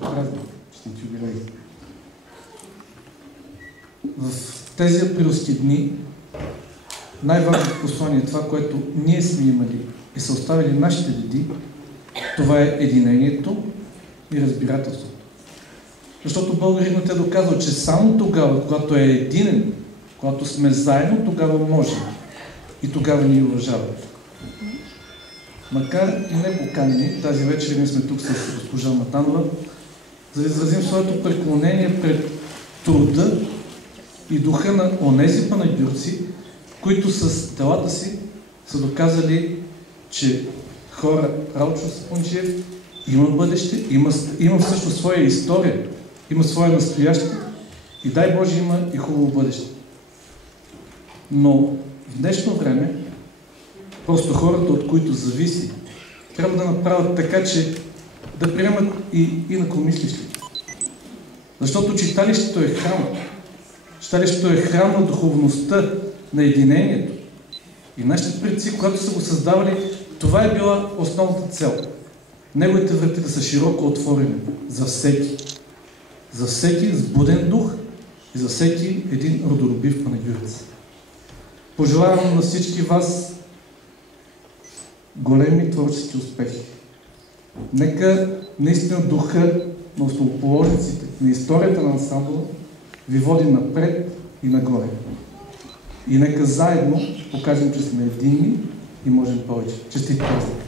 Празник, честит юбилей. В тези априлски дни най-важното послание, това, което ние сме имали и са оставили нашите деди, това е единението и разбирателството. Защото българинът е доказал, че само тогава, когато е единен, когато сме заедно, тогава може. И тогава ни уважават. Макар и не поканени, тази вечер ние сме тук с госпожа Матанова, за да изразим своето преклонение пред труда и духа на онези панагюрци, които с телата си са доказали, че хора Ралчо Спунджиев има бъдеще, има всъщност своя история, има своя настояще и дай Боже има и хубаво бъдеще. Но в днешно време просто хората, от които зависи, трябва да направят така, че да приемат и инакомислещите. Защото читалището е храм. Читалището е храм на духовността, на единението. И нашите предци, когато са го създавали, това е била основната цел. Неговите врати да са широко отворени за всеки. За всеки с буден дух и за всеки един родолюбив панагюрец. Пожелавам на всички вас големи творчески успехи. Нека наистина духа на основоположниците, на историята на ансамбъла ви води напред и нагоре. И нека заедно покажем, че сме единни и можем повече. Честит празник!